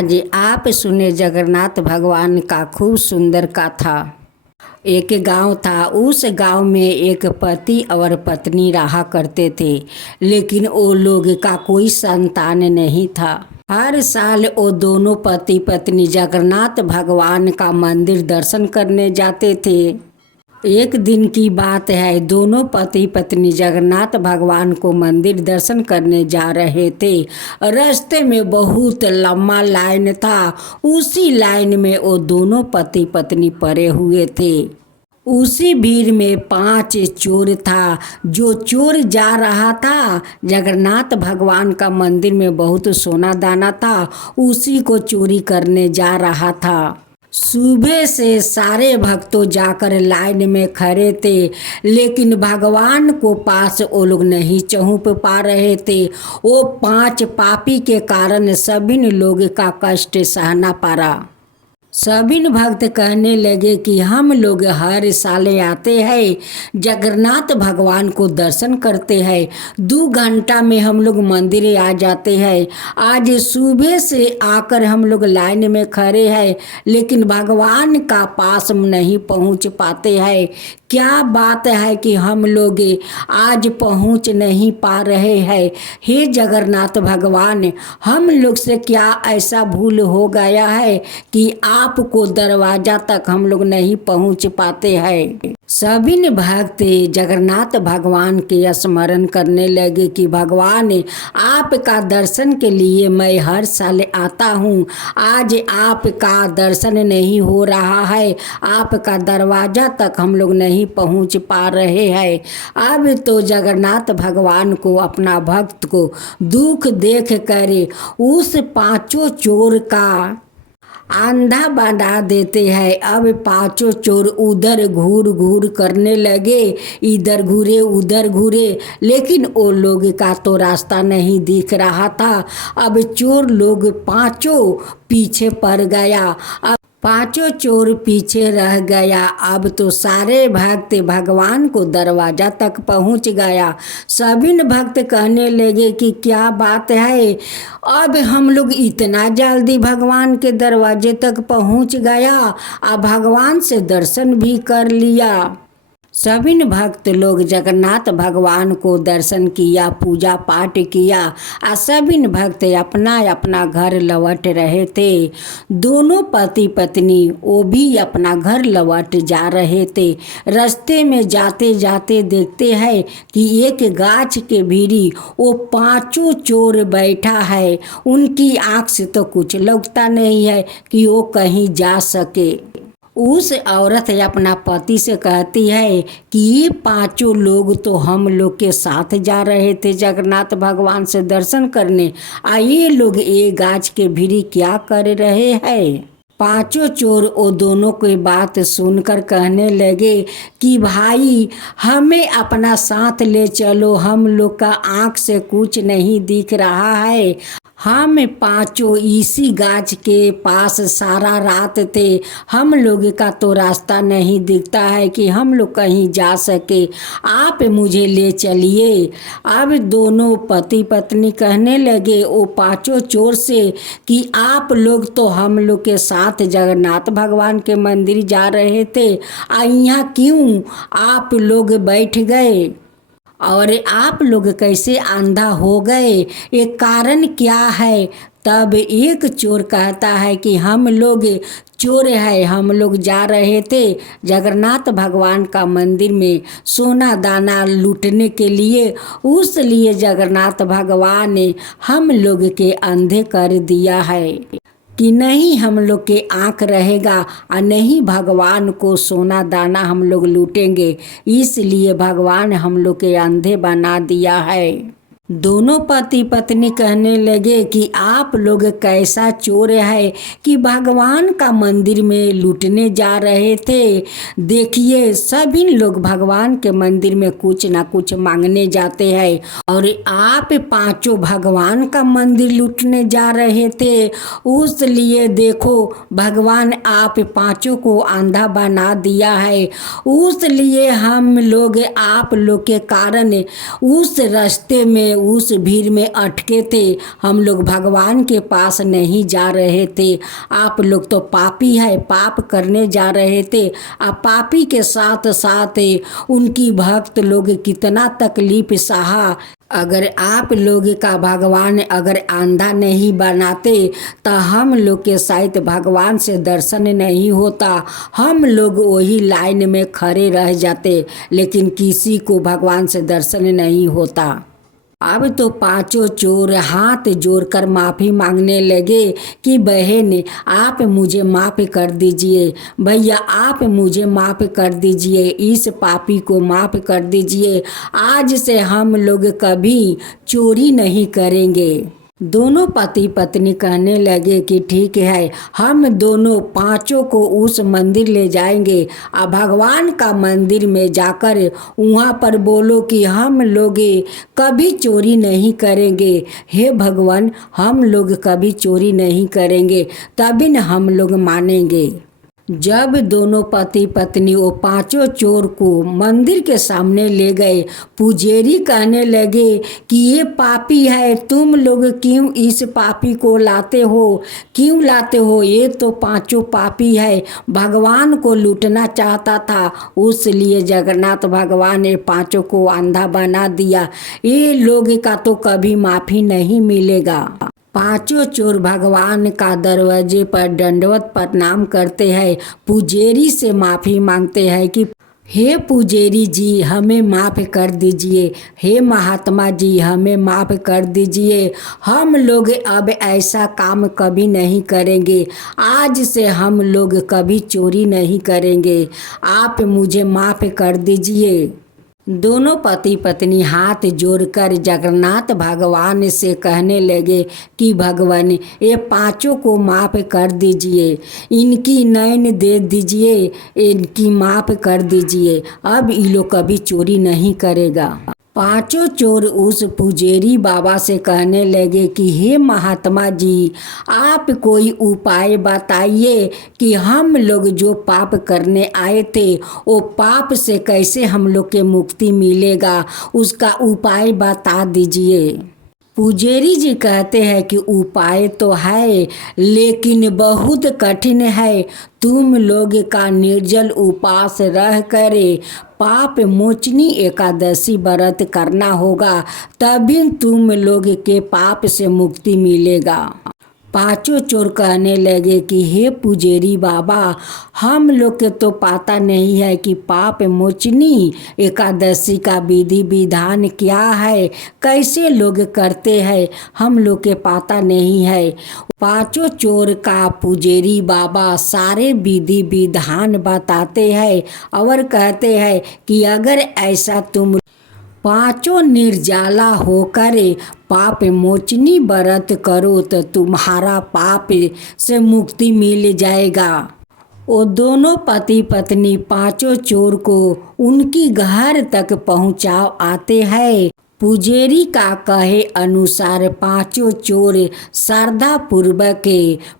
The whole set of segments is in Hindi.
आज आप सुने जगन्नाथ भगवान का खूब सुंदर कथा। एक गांव था। उस गांव में एक पति और पत्नी रहा करते थे, लेकिन वो लोग का कोई संतान नहीं था। हर साल वो दोनों पति पत्नी जगन्नाथ भगवान का मंदिर दर्शन करने जाते थे। एक दिन की बात है, दोनों पति पत्नी जगन्नाथ भगवान को मंदिर दर्शन करने जा रहे थे। रास्ते में बहुत लंबा लाइन था। उसी लाइन में वो दोनों पति पत्नी पड़े हुए थे। उसी भीड़ में 5 चोर था। जो चोर जा रहा था, जगन्नाथ भगवान का मंदिर में बहुत सोना दाना था, उसी को चोरी करने जा रहा था। सुबह से सारे भक्तों जाकर लाइन में खड़े थे, लेकिन भगवान को पास वो लोग नहीं पहुंच पा रहे थे। वो 5 पापी के कारण सभी लोग का कष्ट सहना पड़ा। सभी भक्त कहने लगे कि हम लोग हर साल आते हैं, जगन्नाथ भगवान को दर्शन करते हैं, 2 घंटा में हम लोग मंदिर आ जाते हैं। आज सुबह से आकर हम लोग लाइन में खड़े हैं, लेकिन भगवान का पास नहीं पहुंच पाते हैं। क्या बात है कि हम लोग आज पहुंच नहीं पा रहे हैं। हे जगन्नाथ भगवान, हम लोग से क्या ऐसा भूल हो गया है कि आपको दरवाजा तक हम लोग नहीं पहुंच पाते हैं। सभी भक्त जगन्नाथ भगवान के स्मरण करने लगे कि भगवान, आपका दर्शन के लिए मैं हर साल आता हूँ, आज आपका दर्शन नहीं हो रहा है, आपका दरवाजा तक हम लोग नहीं पहुँच पा रहे हैं। अब तो जगन्नाथ भगवान को, अपना भक्त को दुख देख कर उस 5 चोर का अंधा बना देते हैं। अब 5 चोर उधर घूर घूर करने लगे, इधर घूरे उधर घूरे, लेकिन वो लोग का तो रास्ता नहीं दिख रहा था। अब चोर लोग 5 पीछे पड़ गया। अब 5 चोर पीछे रह गया। अब तो सारे भक्त भगवान को दरवाजा तक पहुंच गया। सभी भक्त कहने लगे कि क्या बात है, अब हम लोग इतना जल्दी भगवान के दरवाजे तक पहुंच गया, अब भगवान से दर्शन भी कर लिया। सभी भक्त लोग जगन्नाथ भगवान को दर्शन किया, पूजा पाठ किया और सभी भक्त अपना अपना घर लौट रहे थे। दोनों पति पत्नी वो भी अपना घर लौट जा रहे थे। रास्ते में जाते जाते देखते हैं कि एक गाछ के भीड़ी वो 5 चोर बैठा है। उनकी आँख से तो कुछ लगता नहीं है कि वो कहीं जा सके। उस औरत अपना पति से कहती है कि ये 5 लोग तो हम लोग के साथ जा रहे थे जगन्नाथ भगवान से दर्शन करने, ये लोग ये गाछ के भीड़ी क्या कर रहे हैं। 5 चोर वो दोनों की बात सुनकर कहने लगे कि भाई, हमें अपना साथ ले चलो, हम लोग का आँख से कुछ नहीं दिख रहा है। हम 5 इसी गाछ के पास सारा रात थे, हम लोग का तो रास्ता नहीं दिखता है कि हम लोग कहीं जा सके, आप मुझे ले चलिए। अब दोनों पति पत्नी कहने लगे वो 5 चोर से कि आप लोग तो हम लोग के साथ जगन्नाथ भगवान के मंदिर जा रहे थे, यहाँ क्यों आप लोग बैठ गए और आप लोग कैसे अंधा हो गए, ये कारण क्या है। तब एक चोर कहता है कि हम लोग चोर है, हम लोग जा रहे थे जगन्नाथ भगवान का मंदिर में सोना दाना लूटने के लिए, उस लिए जगन्नाथ भगवान ने हम लोग के अंधे कर दिया है कि नहीं हम लोग के आँख रहेगा और नहीं भगवान को सोना दाना हम लोग लूटेंगे, इसलिए भगवान हम लोग के अंधे बना दिया है। दोनों पति पत्नी कहने लगे कि आप लोग कैसा चोर है कि भगवान का मंदिर में लूटने जा रहे थे। देखिए, सभी लोग भगवान के मंदिर में कुछ ना कुछ मांगने जाते हैं, और आप 5 भगवान का मंदिर लूटने जा रहे थे। उस लिए देखो, भगवान आप 5 को अंधा बना दिया है। उस लिए हम लोग आप लोग के कारण उस रास्ते में उस भीड़ में अटके थे। हम लोग भगवान के पास नहीं जा रहे थे। आप लोग तो पापी है, पाप करने जा रहे थे। आप पापी के साथ साथ उनकी भक्त लोग कितना तकलीफ सहा। अगर आप लोग का भगवान अगर अंधा नहीं बनाते तो हम लोग के शायद भगवान से दर्शन नहीं होता। हम लोग वही लाइन में खड़े रह जाते, लेकिन किसी को भगवान से दर्शन नहीं होता। अब तो पांचों चोर हाथ जोड़कर माफ़ी मांगने लगे कि बहन आप मुझे माफ़ कर दीजिए, भैया आप मुझे माफ़ कर दीजिए, इस पापी को माफ़ कर दीजिए। आज से हम लोग कभी चोरी नहीं करेंगे। दोनों पति पत्नी कहने लगे कि ठीक है, हम दोनों पांचों को उस मंदिर ले जाएंगे। अब भगवान का मंदिर में जाकर वहाँ पर बोलो कि हम लोग कभी चोरी नहीं करेंगे। हे भगवान, हम लोग कभी चोरी नहीं करेंगे, तभी न हम लोग मानेंगे। जब दोनों पति पत्नी वो पांचों चोर को मंदिर के सामने ले गए, पुजारी कहने लगे कि ये पापी है, तुम लोग क्यों इस पापी को लाते हो, क्यों लाते हो? ये तो पांचों पापी है, भगवान को लूटना चाहता था, उसलिए जगन्नाथ भगवान ने पांचों को अंधा बना दिया। ये लोग का तो कभी माफ़ी नहीं मिलेगा। पांचों चोर भगवान का दरवाजे पर दंडवत प्रणाम करते हैं, पुजारी से माफ़ी मांगते हैं कि हे पुजारी जी हमें माफ़ कर दीजिए, हे महात्मा जी हमें माफ़ कर दीजिए। हम लोग अब ऐसा काम कभी नहीं करेंगे। आज से हम लोग कभी चोरी नहीं करेंगे। आप मुझे माफ़ कर दीजिए। दोनों पति पत्नी हाथ जोड़कर जगन्नाथ भगवान से कहने लगे कि भगवान ये पांचों को माफ़ कर दीजिए, इनकी नैन दे दीजिए, इनकी माफ़ कर दीजिए। अब ये लोग कभी चोरी नहीं करेगा। पांचों चोर उस पुजारी बाबा से कहने लगे कि हे महात्मा जी, आप कोई उपाय बताइए कि हम लोग जो पाप करने आए थे वो पाप से कैसे हम लोग के मुक्ति मिलेगा, उसका उपाय बता दीजिए। पुजारी जी कहते हैं कि उपाय तो है, लेकिन बहुत कठिन है। तुम लोग का निर्जल उपवास रह करे पाप मोचनी एकादशी व्रत करना होगा, तभी तुम लोग के पाप से मुक्ति मिलेगा। पांचों चोर कहने लगे कि हे पुजारी बाबा, हम लोग के तो पता नहीं है कि पाप मोचनी एकादशी का विधि विधान क्या है, कैसे लोग करते हैं, हम लोग के पता नहीं है। पांचों चोर का पुजारी बाबा सारे विधि विधान बताते हैं और कहते हैं कि अगर ऐसा तुम पांचों निर्जला होकर पाप मोचनी व्रत करो तो तुम्हारा पाप से मुक्ति मिल जाएगा। वो दोनों पति पत्नी पांचों चोर को उनकी घर तक पहुंचा आते हैं। पुजारी का कहे अनुसार पांचों चोर श्रद्धा पूर्वक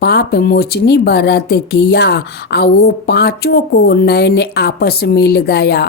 पाप मोचनी व्रत किया और वो पांचों को नैन आपस मिल गया।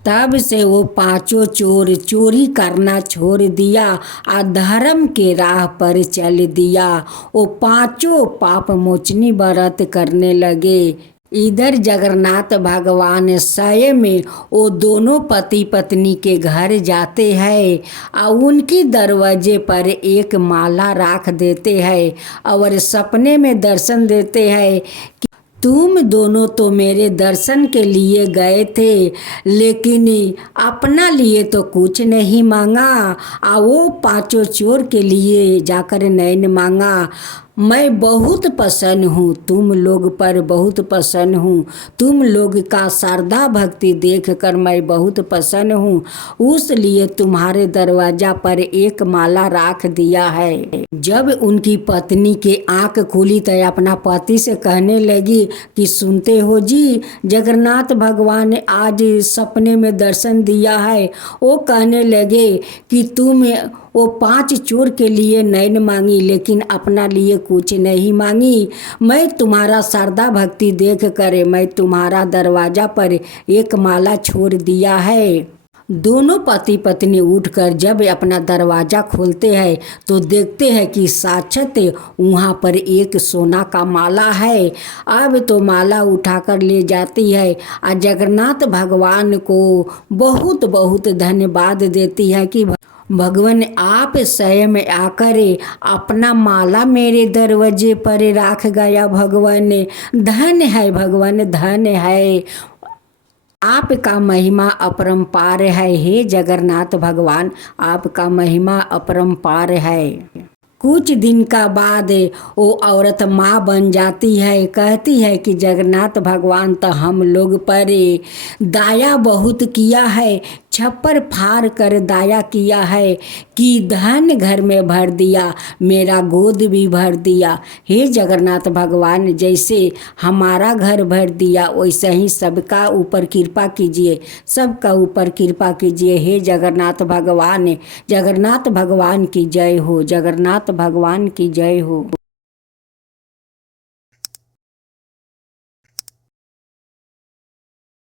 तब से वो पांचों चोर चोरी करना छोड़ दिया और धर्म के राह पर चल दिया। वो पांचों पाप मोचनी व्रत करने लगे। इधर जगन्नाथ भगवान स्वयं में वो दोनों पति पत्नी के घर जाते हैं और उनकी दरवाजे पर एक माला रख देते हैं और सपने में दर्शन देते हैं कि तुम दोनों तो मेरे दर्शन के लिए गए थे, लेकिन अपना लिए तो कुछ नहीं मांगा और वो पांचों चोर के लिए जाकर नैन मांगा। मैं बहुत प्रसन्न हूँ, तुम लोग पर बहुत प्रसन्न हूँ, तुम लोग का श्रद्धा भक्ति देखकर मैं बहुत प्रसन्न हूँ, उसलिए तुम्हारे दरवाजा पर एक माला रख दिया है। जब उनकी पत्नी के आंख खुली तो अपना पति से कहने लगी कि सुनते हो जी, जगन्नाथ भगवान ने आज सपने में दर्शन दिया है। वो कहने लगे कि तुम वो पांच चोर के लिए नैन मांगी, लेकिन अपना लिए कुछ नहीं मांगी। मैं तुम्हारा श्रद्धा भक्ति देख कर मैं तुम्हारा दरवाजा पर एक माला छोड़ दिया है। दोनों पति पत्नी उठकर जब अपना दरवाज़ा खोलते हैं तो देखते हैं कि साक्षात वहाँ पर एक सोना का माला है। अब तो माला उठाकर ले जाती है और जगन्नाथ भगवान को बहुत बहुत धन्यवाद देती है कि भगवान आप स्वयं आकर अपना माला मेरे दरवाजे पर रख गया। भगवान धन्य है, भगवान धन्य है, आपका महिमा अपरंपार है। हे जगन्नाथ भगवान, आपका महिमा अपरंपार है। कुछ दिन का बाद वो औरत माँ बन जाती है। कहती है कि जगन्नाथ भगवान तो हम लोग पर दया बहुत किया है, छप्पर फाड़ कर दया किया है कि धन घर में भर दिया, मेरा गोद भी भर दिया। हे जगन्नाथ भगवान, जैसे हमारा घर भर दिया वैसे ही सबका ऊपर कृपा कीजिए, सबका ऊपर कृपा कीजिए। हे जगन्नाथ भगवान, जगन्नाथ भगवान की जय हो, जगन्नाथ भगवान की जय हो।